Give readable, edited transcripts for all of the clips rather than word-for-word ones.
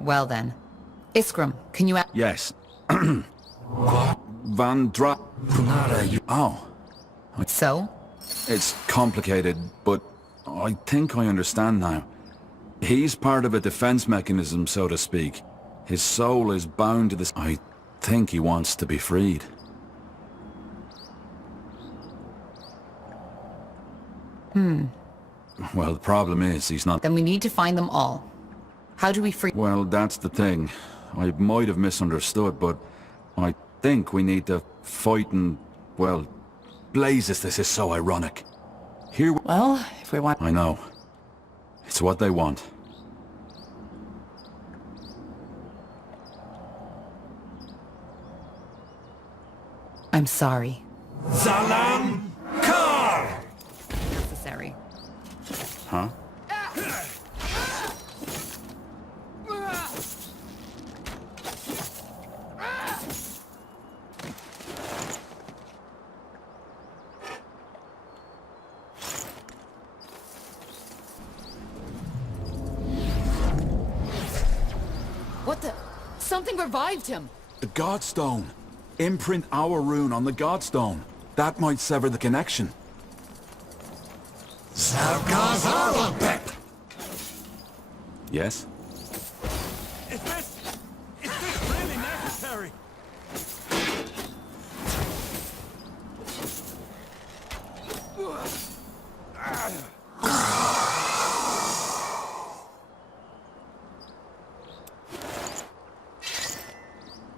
Well then. Iskram, can you... Yes. Van Dra... Oh. So? It's complicated, but I think I understand now. He's part of a defense mechanism, so to speak. His soul is bound to this... I think he wants to be freed. Well, the problem is, he's not... Then we need to find them all. How do we free... Well, that's the thing. I might have misunderstood, but I think we need to fight and... Well, blazes, this is so ironic. Here... Well, if we want... I know. It's what they want. I'm sorry. Salam Kar! Necessary. Huh? What the... Something revived him! The Godstone. Imprint our rune on the Godstone. That might sever the connection. Yes? Is this really necessary?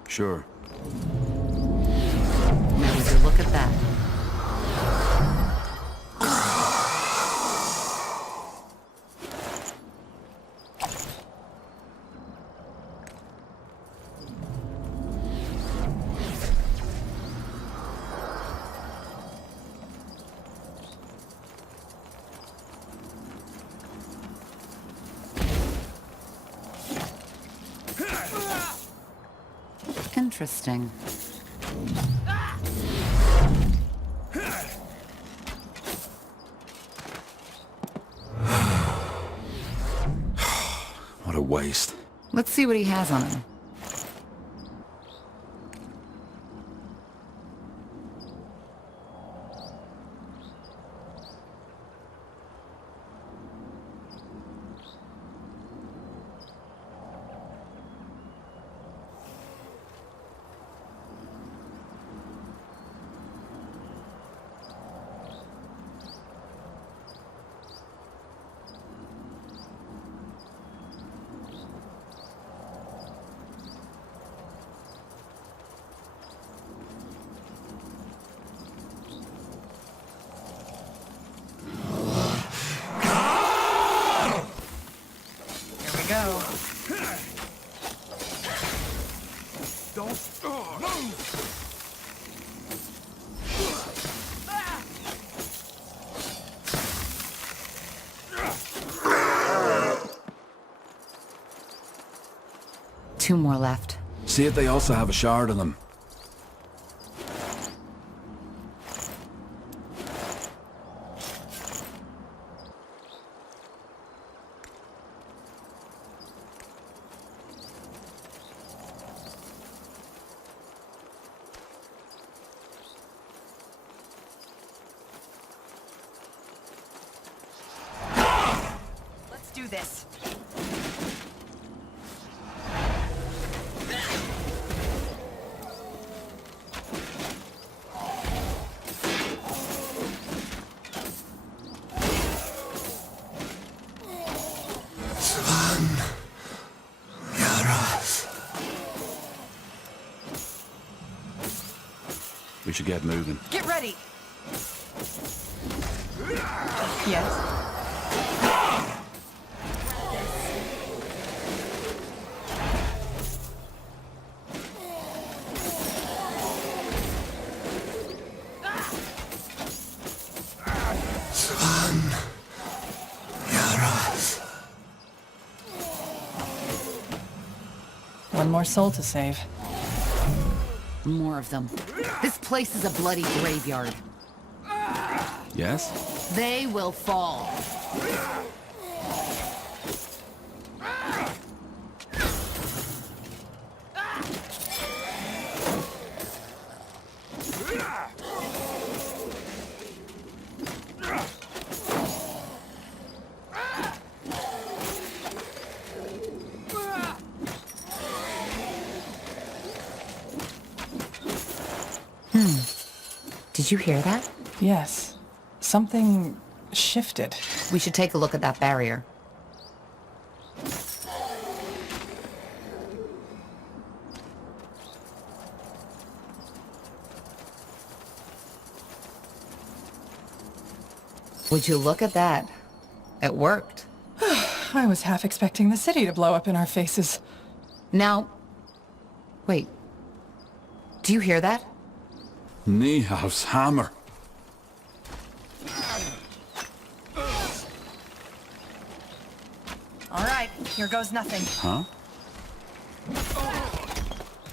Sure. Now would you look at that? Interesting. What a waste. Let's see what he has on him. Go. Don't move! Two more left. See if they also have a shard on them. Do this. We should get moving. Get ready. Yes. One more soul to save. More of them. This place is a bloody graveyard. Yes? They will fall. Did you hear that? Yes. Something shifted. We should take a look at that barrier. Would you look at that? It worked. I was half expecting the city to blow up in our faces. Now, wait. Do you hear that? Niehaus hammer. All right, here goes nothing. Huh?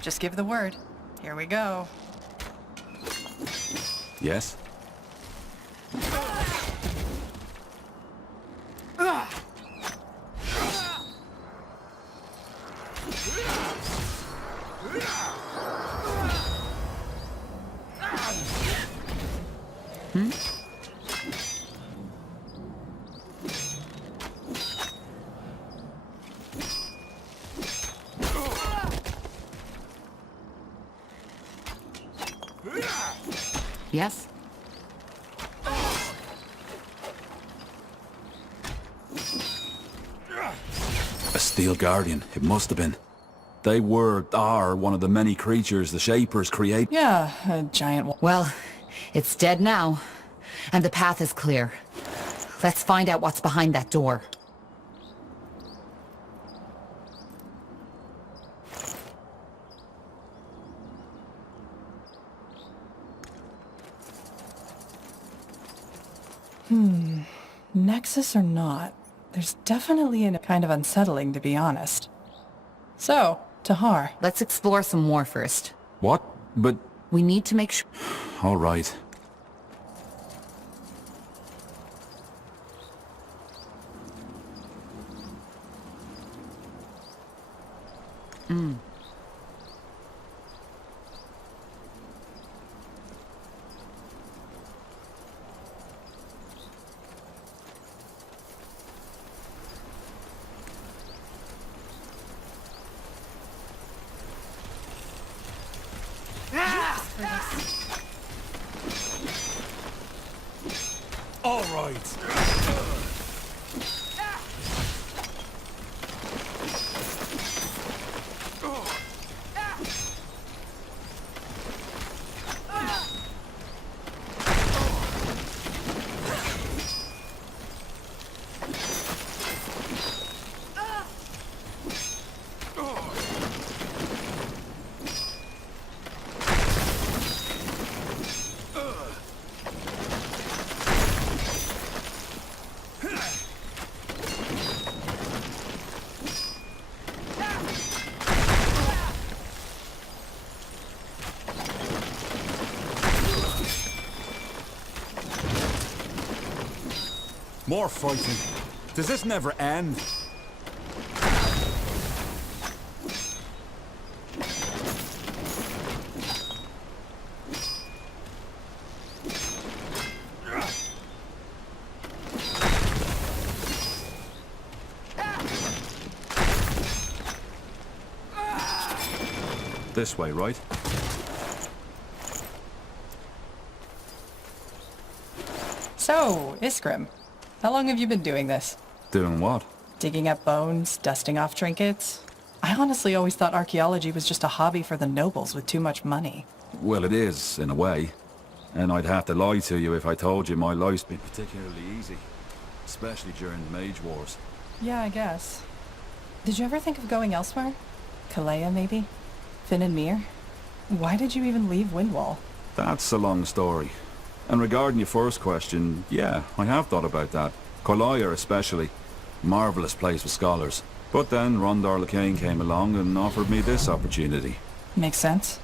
Just give the word. Here we go. Yes? Yes? A steel guardian, it must have been. They are one of the many creatures the Shapers create. Yeah, a giant wall. Well, it's dead now, and the path is clear. Let's find out what's behind that door. Nexus or not, there's definitely a kind of unsettling, to be honest. So, Tahar, Let's explore some more first. What? But... We need to make sure... all right. All right. More fighting. Does this never end? This way, right? So, Iskrim, how long have you been doing this? Doing what? Digging up bones, dusting off trinkets? I honestly always thought archaeology was just a hobby for the nobles with too much money. Well, it is, in a way. And I'd have to lie to you if I told you my life's been particularly easy. Especially during the Mage Wars. Yeah, I guess. Did you ever think of going elsewhere? Kalea, maybe? Finn and Mir? Why did you even leave Windwall? That's a long story. And regarding your first question, yeah, I have thought about that. Collier especially. Marvellous place for scholars. But then Rondar Lacane came along and offered me this opportunity. Makes sense.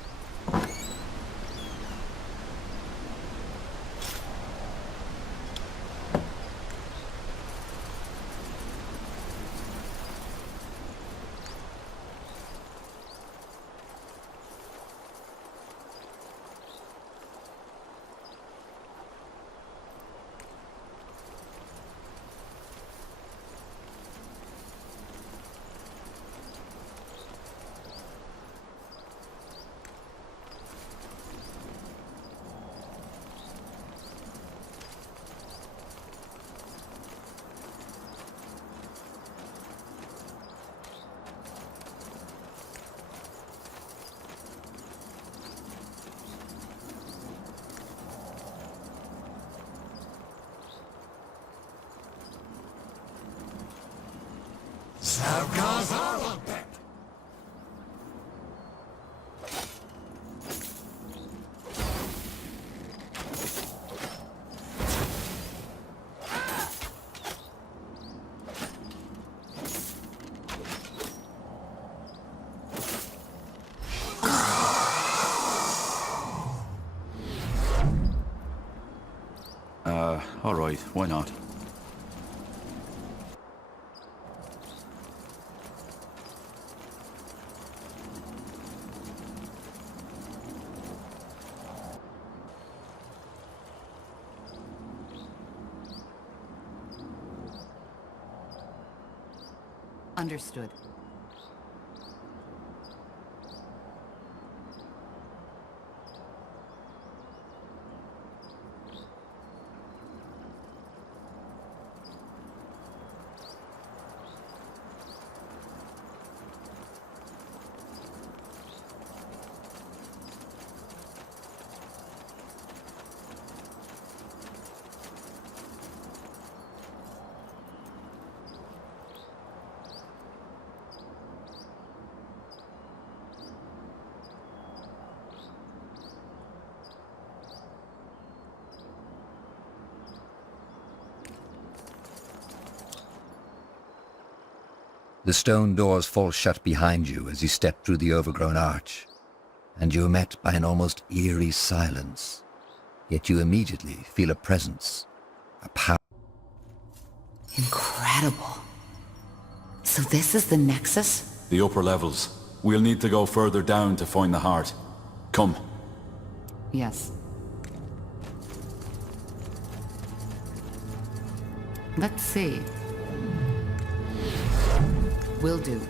All right, why not? Understood. The stone doors fall shut behind you as you step through the overgrown arch, and you are met by an almost eerie silence. Yet you immediately feel a presence, a power. Incredible. So this is the Nexus? The upper levels. We'll need to go further down to find the heart. Come. Yes. Let's see. Will do.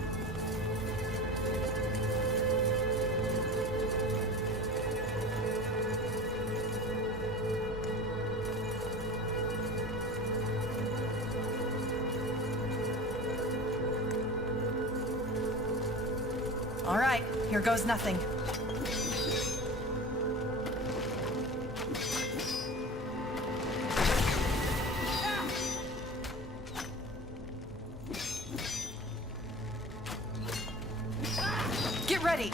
All right, here goes nothing. Get ready!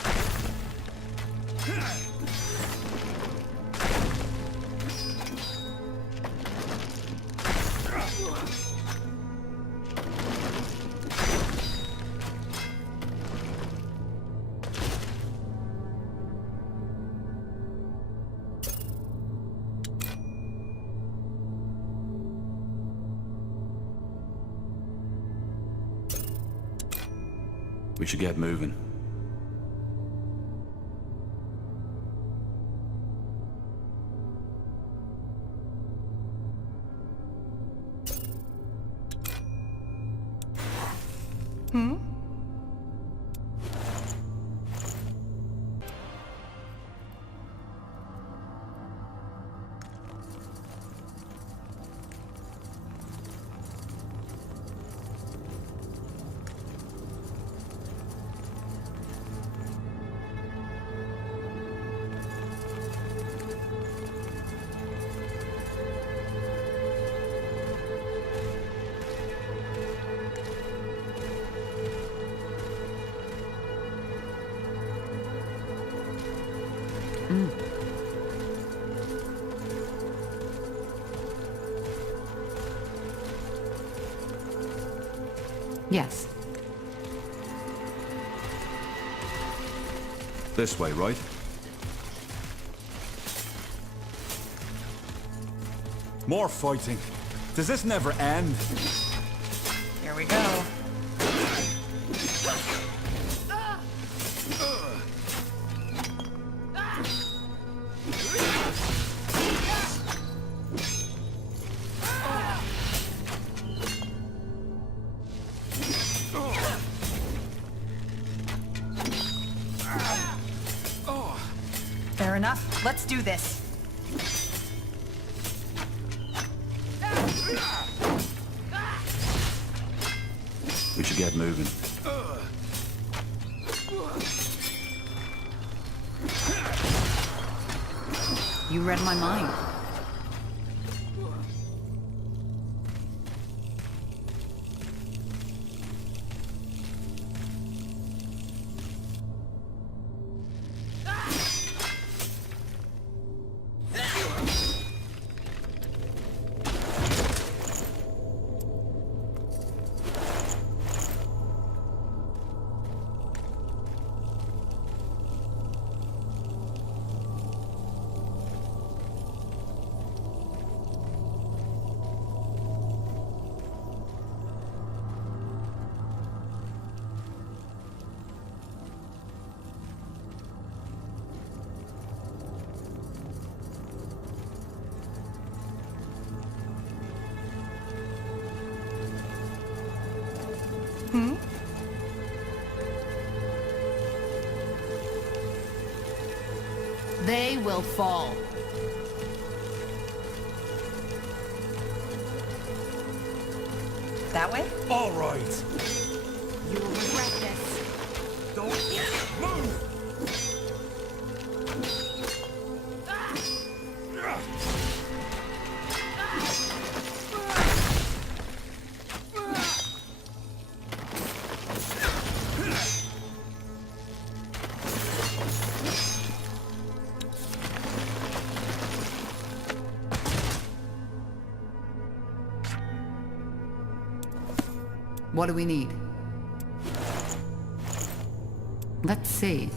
We should get moving. Yes. This way, right? More fighting. Does this never end? Here we go. Fair enough. Let's do this. We should get moving. You read my mind. they will fall. That way? All right. You will regret this. Don't move! What do we need? Let's see.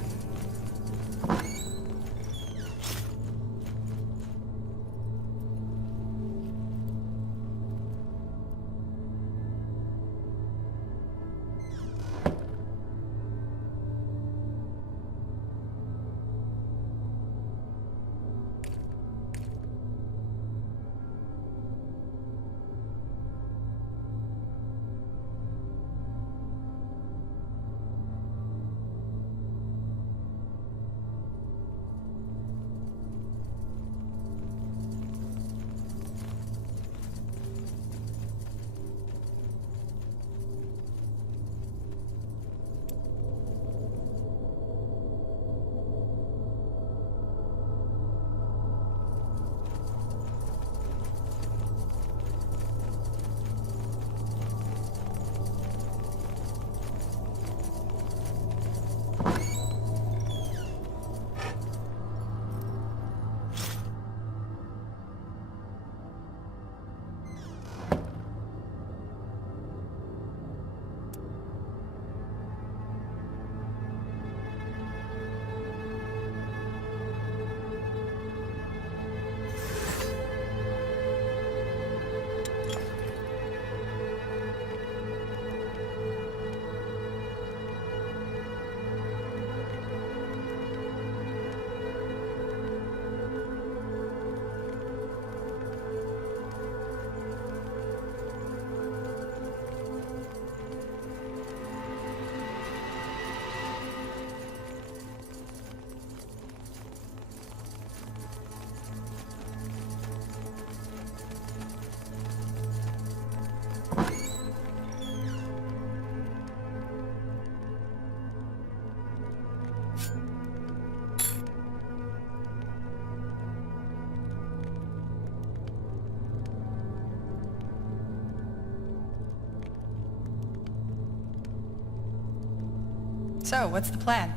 So, what's the plan?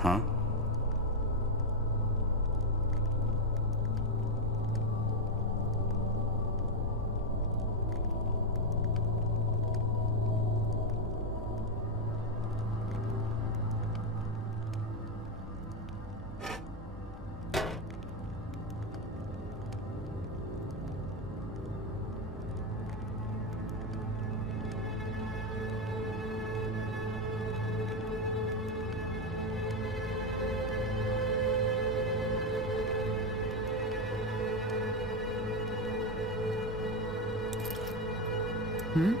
Huh? Hmm?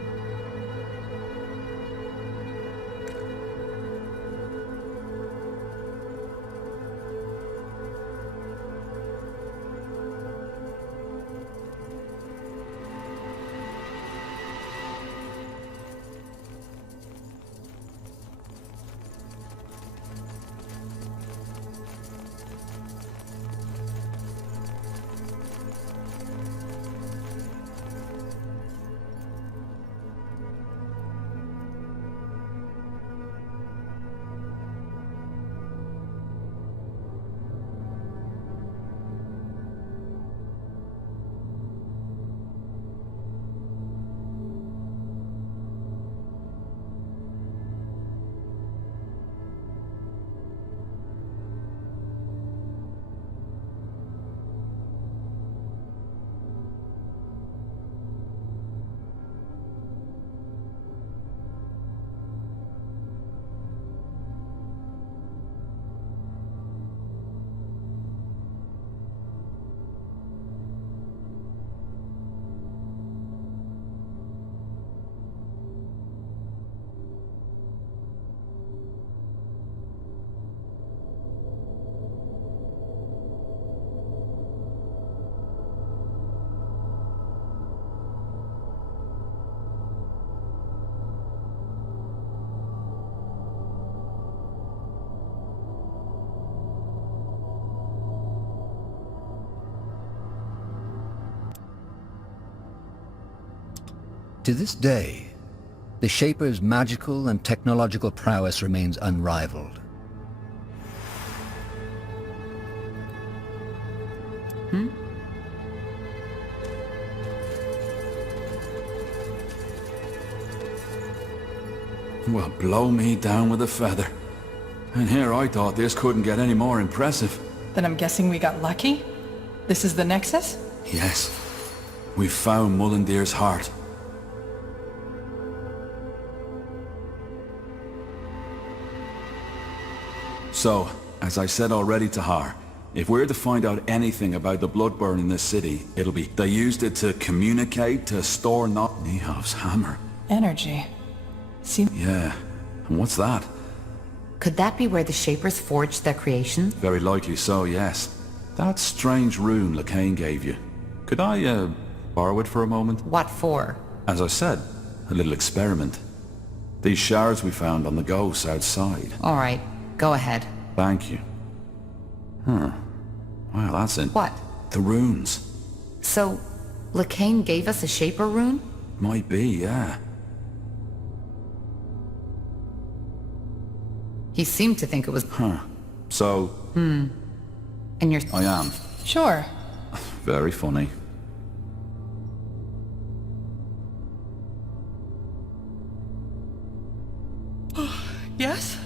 To this day, the Shaper's magical and technological prowess remains unrivaled. Well, blow me down with a feather. And here I thought this couldn't get any more impressive. Then I'm guessing we got lucky? This is the Nexus? Yes, we've found Mullendeer's heart. So, as I said already to Har, if we're to find out anything about the Bloodburn in this city, it'll be they used it to communicate, to store not Nihav's hammer. Energy. Yeah, and what's that? Could that be where the Shapers forged their creations? Very likely so, yes. That strange rune Lacane gave you. Could I, borrow it for a moment? What for? As I said, a little experiment. These shards we found on the ghosts outside. All right, go ahead. Thank you. Huh. Well, that's it. What? The runes. So, Lacane gave us a Shaper rune? Might be, yeah. He seemed to think it was... Huh. So... And you're... I am. Sure. Very funny. Yes?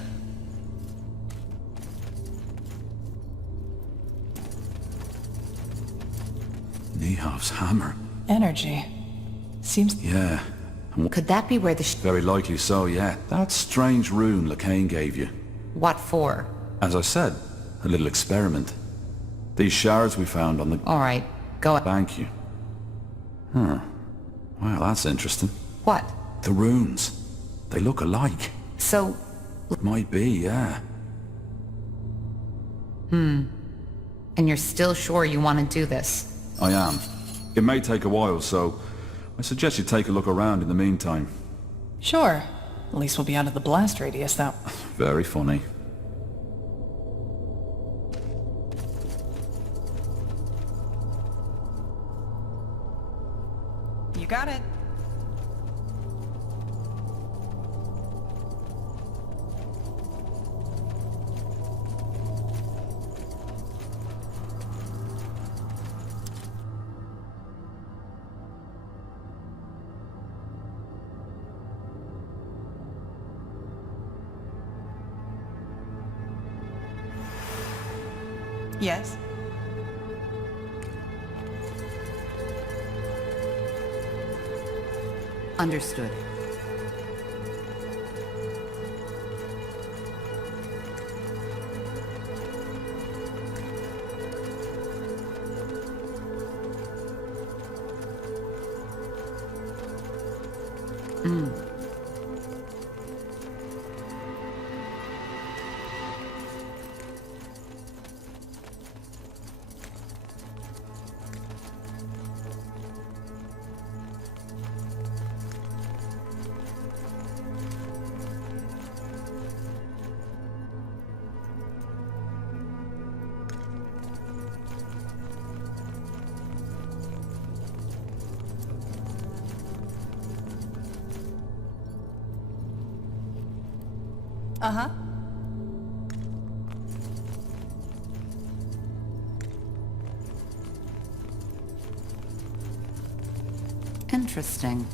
Nihav's hammer. Energy. Seems... Yeah. Could that be where the... Very likely so, yeah. That strange rune Lacane gave you. What for? As I said, a little experiment. These shards we found on the... All right, go ahead. Thank you. Huh. Well, that's interesting. What? The runes. They look alike. So... Might be, yeah. And you're still sure you want to do this? I am. It may take a while, so I suggest you take a look around in the meantime. Sure. At least we'll be out of the blast radius, though. Very funny. You got it. Yes? Understood. Uh-huh. Interesting.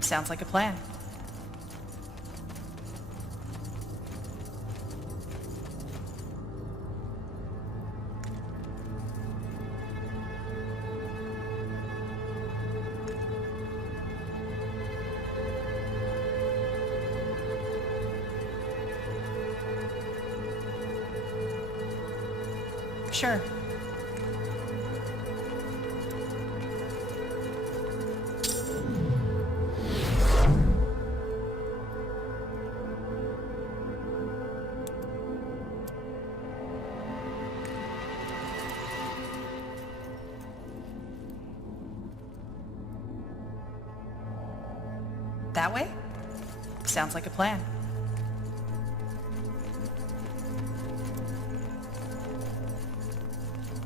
Sounds like a plan. Sure. That way? Sounds like a plan.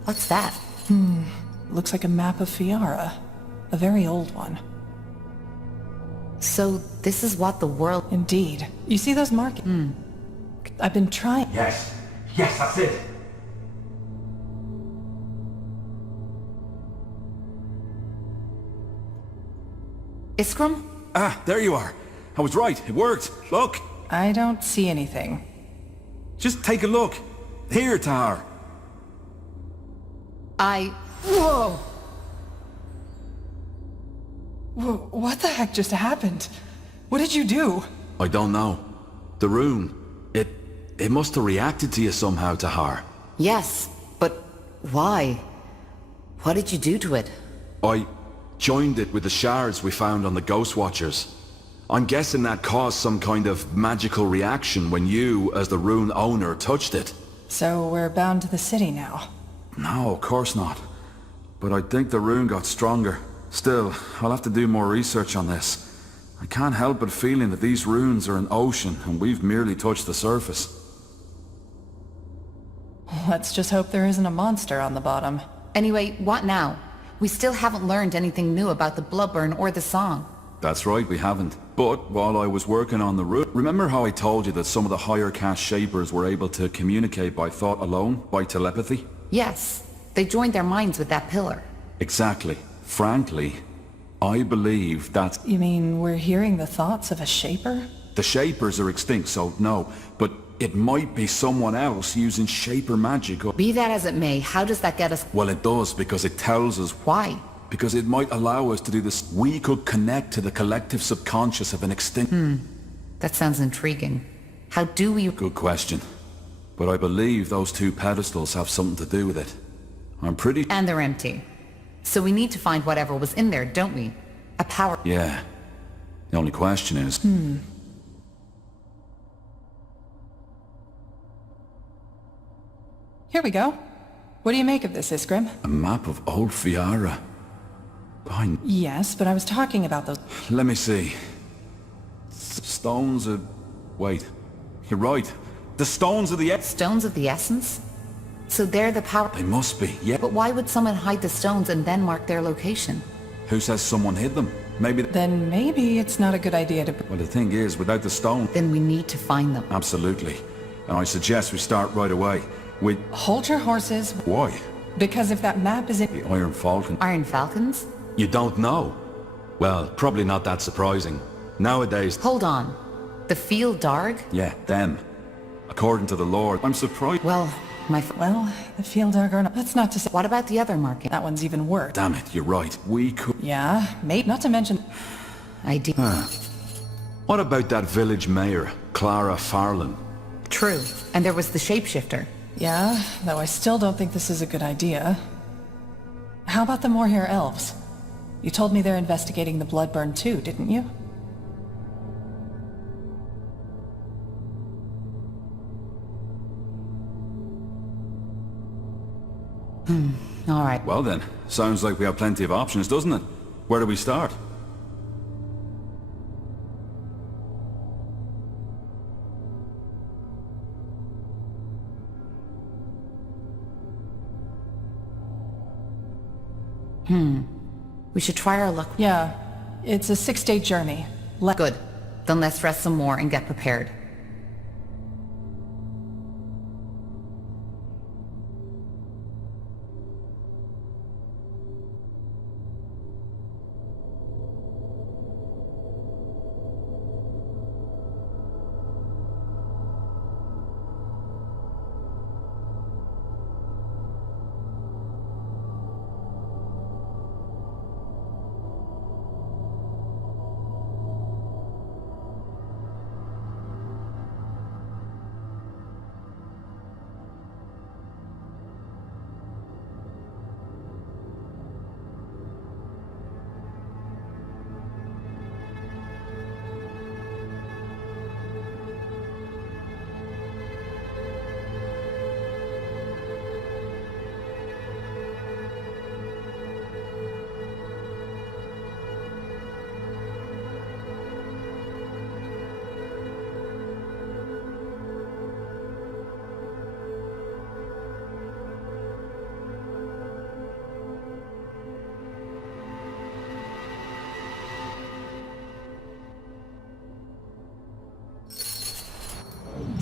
What's that? Looks like a map of Fiara. A very old one. So this is what the world... Indeed. You see those markings? I've been trying... Yes. Yes, that's it. Iskram? Ah, there you are. I was right. It worked. Look. I don't see anything. Just take a look. Here, Tahar. Whoa! What the heck just happened? What did you do? I don't know. The rune. It must have reacted to you somehow, Tahar. Yes, but why? What did you do to it? I joined it with the shards we found on the Ghost Watchers. I'm guessing that caused some kind of magical reaction when you, as the rune owner, touched it. So we're bound to the city now. No, of course not. But I think the rune got stronger. Still, I'll have to do more research on this. I can't help but feeling that these runes are an ocean and we've merely touched the surface. Let's just hope there isn't a monster on the bottom. Anyway, what now? We still haven't learned anything new about the Bloodburn or the song. That's right, we haven't. But while I was working on the rune, remember how I told you that some of the higher caste shapers were able to communicate by thought alone, by telepathy? Yes, they joined their minds with that pillar. Exactly. Frankly, I believe that's... You mean we're hearing the thoughts of a shaper? The Shapers are extinct, so no. But it might be someone else using Shaper magic or... Be that as it may, how does that get us... Well, it does, because it tells us... Why? Because it might allow us to do this. We could connect to the collective subconscious of an extinct... That sounds intriguing. How do we... Good question. But I believe those two pedestals have something to do with it. I'm pretty... And they're empty. So we need to find whatever was in there, don't we? A power... Yeah. The only question is... Here we go. What do you make of this, Iskram? A map of old Fiara. Behind... Yes, but I was talking about those... Let me see. Stones of... Wait. You're right. The stones of the... Stones of the Essence? So they're the power... They must be, yeah. But why would someone hide the stones and then mark their location? Who says someone hid them? Maybe... Then maybe it's not a good idea to... Well, the thing is, without the stone... Then we need to find them. Absolutely. And I suggest we start right away. With... Hold your horses, Why? because if that map is in... The Iron Falcon. Iron Falcons? You don't know? Well, probably not that surprising. Nowadays... Hold on. The Field Darg? Yeah, them. According to the Lord. I'm surprised... Well, Well, the field are going... That's not to say... What about the other marking? That one's even worse. Damn it, you're right. We could... Yeah, mate, not to mention... What about that village mayor, Clara Farland? True. And there was the shapeshifter. Yeah, though I still don't think this is a good idea. How about the Moorhair elves? You told me they're investigating the Bloodburn too, didn't you? All right. Well then, sounds like we have plenty of options, doesn't it? Where do we start? We should try our luck. Yeah, it's a 6-day journey. Good. Then let's rest some more and get prepared.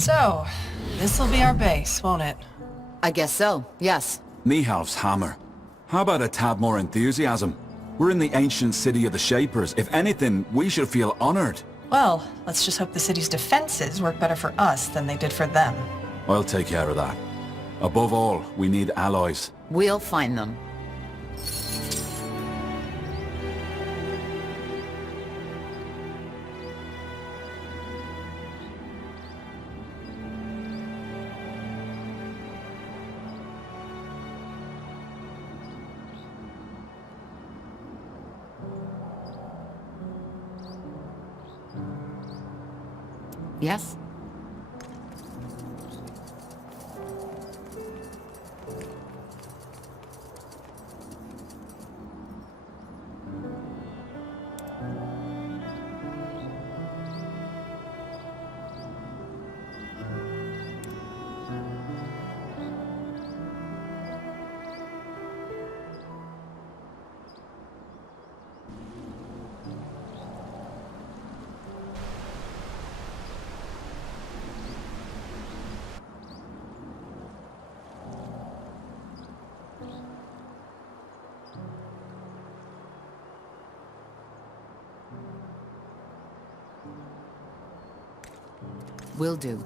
So, this'll be our base, won't it? I guess so, yes. Nihalf's hammer. How about a tad more enthusiasm? We're in the ancient city of the Shapers. If anything, we should feel honored. Well, let's just hope the city's defenses work better for us than they did for them. I'll take care of that. Above all, we need allies. We'll find them. Yes? Will do.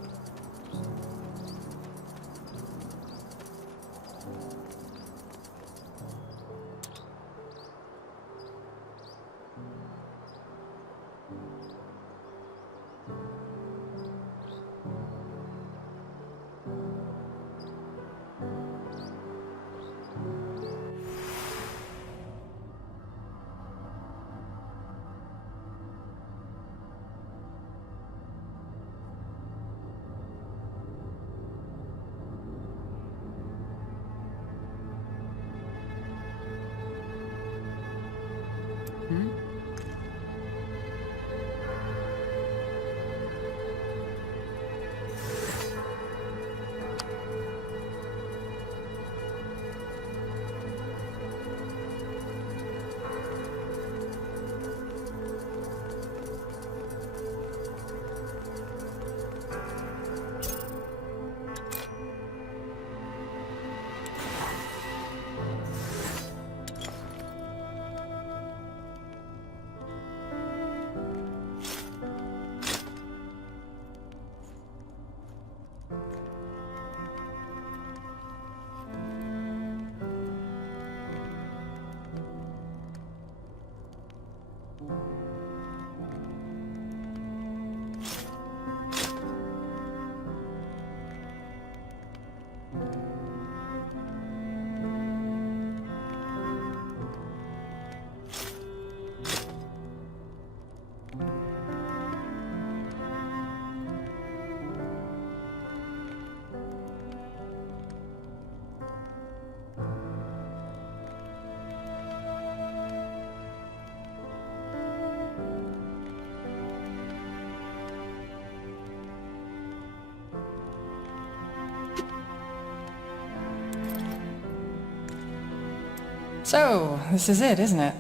So, this is it, isn't it?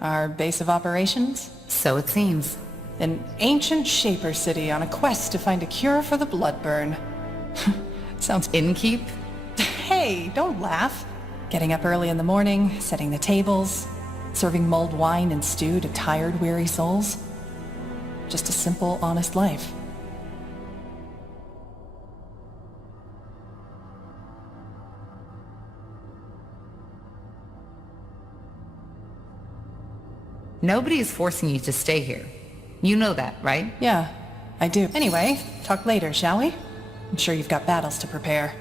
Our base of operations? So it seems. An ancient Shaper city on a quest to find a cure for the bloodburn. Sounds... Innkeep? Hey, don't laugh. Getting up early in the morning, setting the tables, serving mulled wine and stew to tired, weary souls. Just a simple, honest life. Nobody is forcing you to stay here. You know that, right? Yeah, I do. Anyway, talk later, shall we? I'm sure you've got battles to prepare.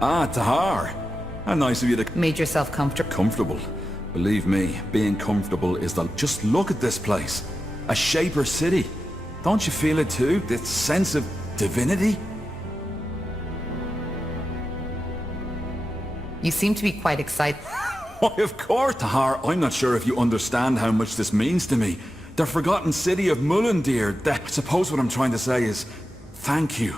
Ah, Tahar. How nice of you to... Made yourself comfortable? Comfortable. Believe me, being comfortable is the... Just look at this place. A Shaper city. Don't you feel it too? This sense of divinity? You seem to be quite excited. Why, of course, Tahar. I'm not sure if you understand how much this means to me. The forgotten city of Mullendeer. I suppose what I'm trying to say is, thank you.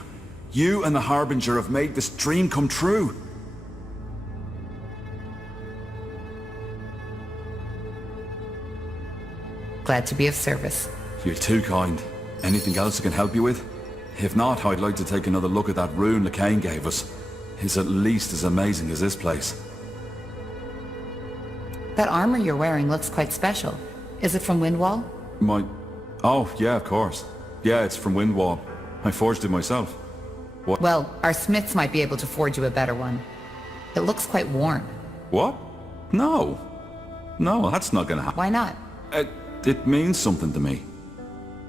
You and the Harbinger have made this dream come true. Glad to be of service. You're too kind. Anything else I can help you with? If not, I'd like to take another look at that rune LeCain gave us. It's at least as amazing as this place. That armor you're wearing looks quite special. Is it from Windwall? Oh, yeah, of course. Yeah, it's from Windwall. I forged it myself. What? Well, our smiths might be able to forge you a better one. It looks quite worn. What? No. No, that's not gonna happen. Why not? It means something to me.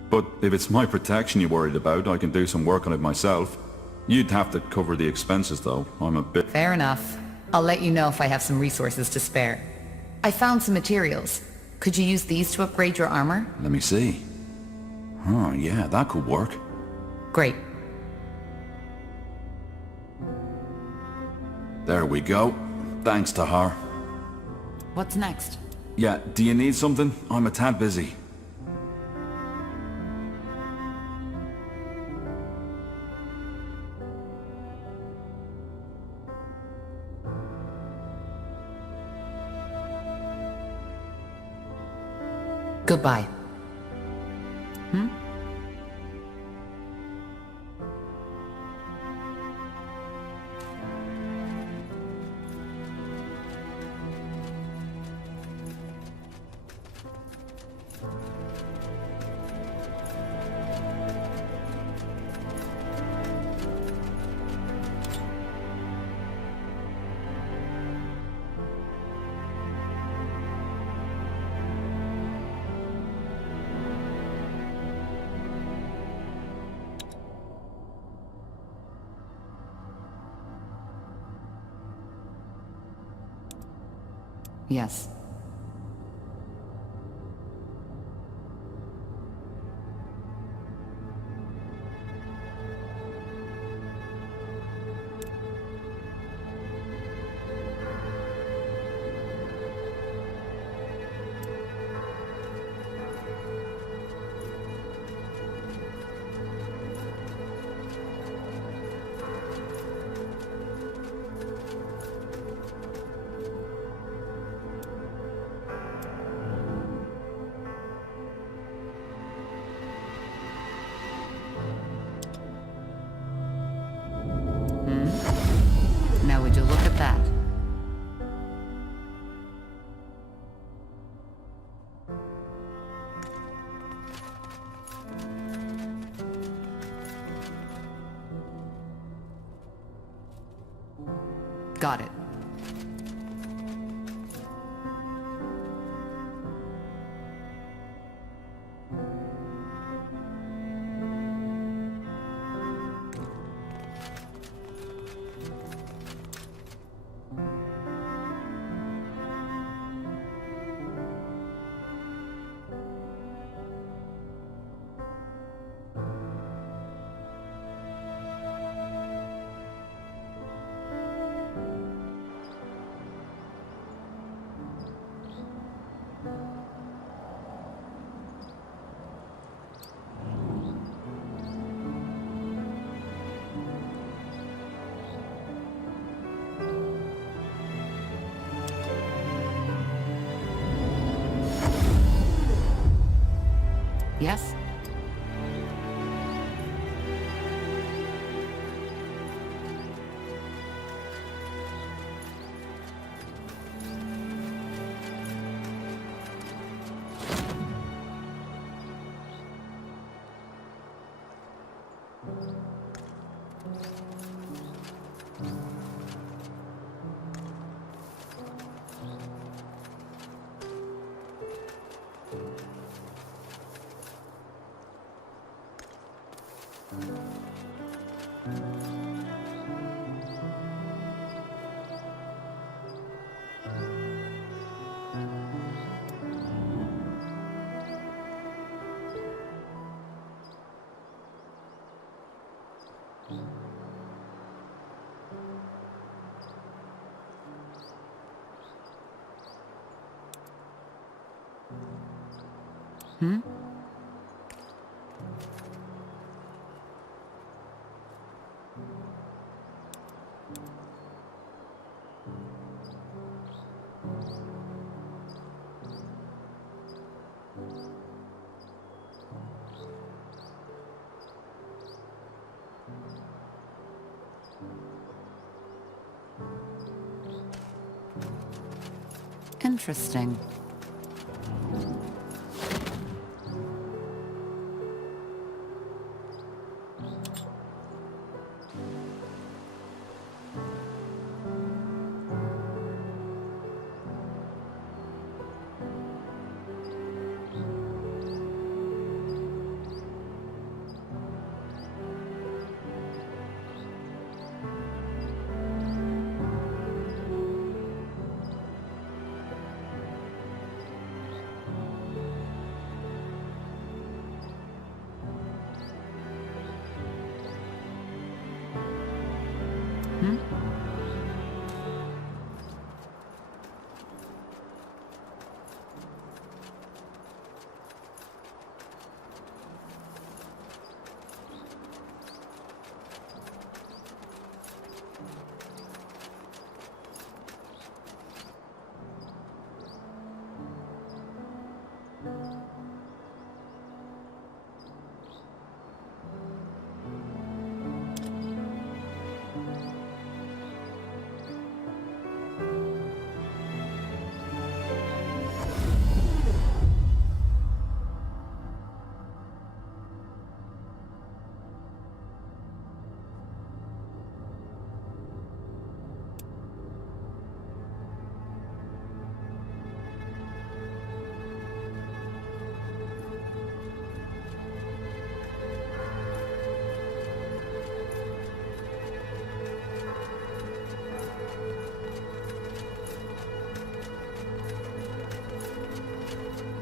But if it's my protection you're worried about, I can do some work on it myself. You'd have to cover the expenses, though. I'm a bit... Fair enough. I'll let you know if I have some resources to spare. I found some materials. Could you use these to upgrade your armor? Let me see. Oh, yeah, that could work. Great. There we go. Thanks, Tahar. What's next? Yeah, do you need something? I'm a tad busy. Goodbye. Yes. Now would you look at that? Got it. Yes? Interesting.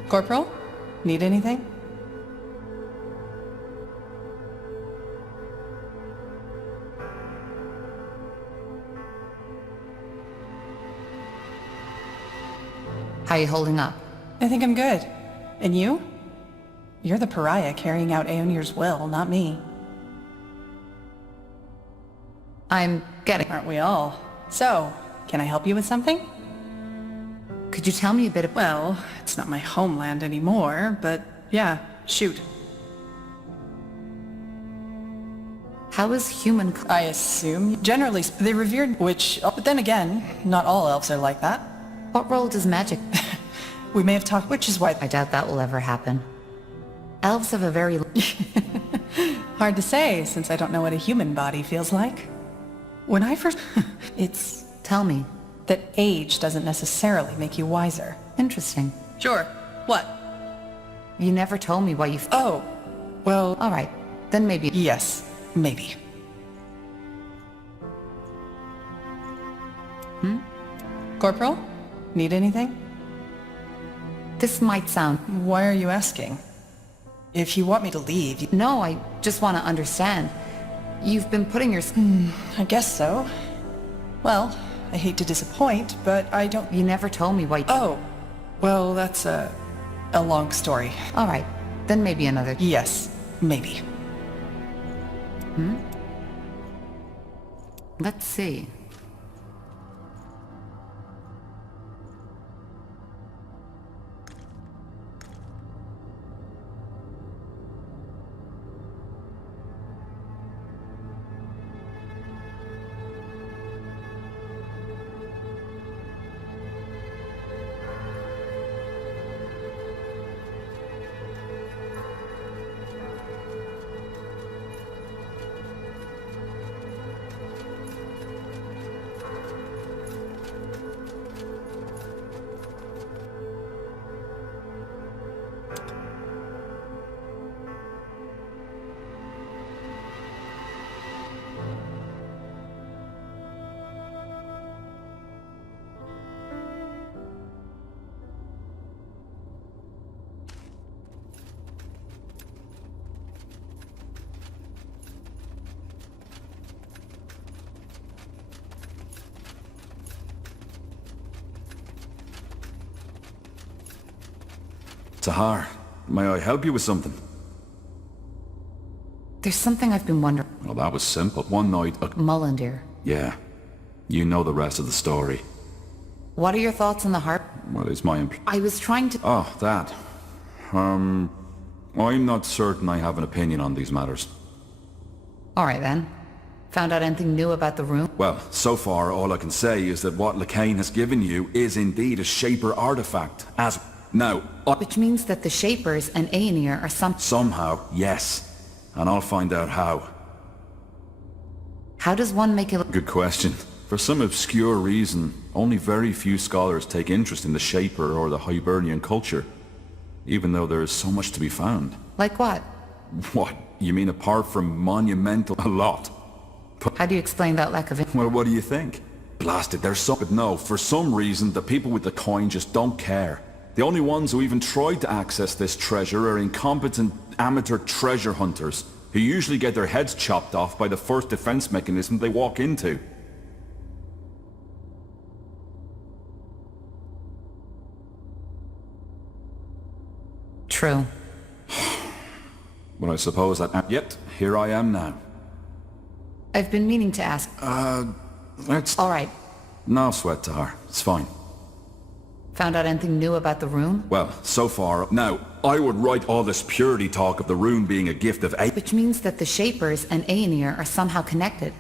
Corporal? Need anything? How you holding up? I think I'm good. And you? You're the pariah carrying out Aeonir's will, not me. I'm getting... Aren't we all? So, can I help you with something? Could you tell me a bit of... Well, it's not my homeland anymore, but yeah, shoot. How is human... I assume, generally, they revered, but then again, not all elves are like that. What role does magic... We may have talked, which is why... I doubt that will ever happen. Elves have a very... Hard to say, since I don't know what a human body feels like. When I first... It's Tell me. that age doesn't necessarily make you wiser. Interesting. Sure. What? You never told me why you... Oh, well, All right. Then maybe... yes, maybe. Corporal? Need anything? This might sound... Why are you asking? If you want me to leave, No, I just want to understand. You've been putting your... I guess so. Well, I hate to disappoint, but I don't... You never told me why... Oh, well, that's a long story. All right. Then maybe another... Yes, maybe. Let's see. Tahar, May I help you with something? There's something I've been wondering. Well, that was simple. One night, Mullendeer. yeah. You know the rest of the story. What are your thoughts on the harp? What is my I was trying to... Oh, that. I'm not certain I have an opinion on these matters. Alright then. Found out anything new about the room? Well, so far all I can say is that what Lacane has given you is indeed a Shaper artifact. Now, Which means that the Shapers and Aenir are somehow, yes. And I'll find out how. How does one make it... Good question. For some obscure reason, only very few scholars take interest in the Shaper or the Hibernian culture, even though there is so much to be found. Like what? What? You mean apart from monumental? A lot. How do you explain that lack of... Well, what do you think? Blasted, there's some... But no, for some reason, the people with the coin just don't care. The only ones who even try to access this treasure are incompetent amateur treasure hunters, who usually get their heads chopped off by the first defense mechanism they walk into. True. Well, I suppose that... Yet, here I am now. I've been meaning to ask. Let's... Alright. No sweat, Tahar. It's fine. Found out anything new about the rune? Well, so far... Now, I would write all this purity talk of the rune being a gift of... Which means that the Shapers and Aenir are somehow connected.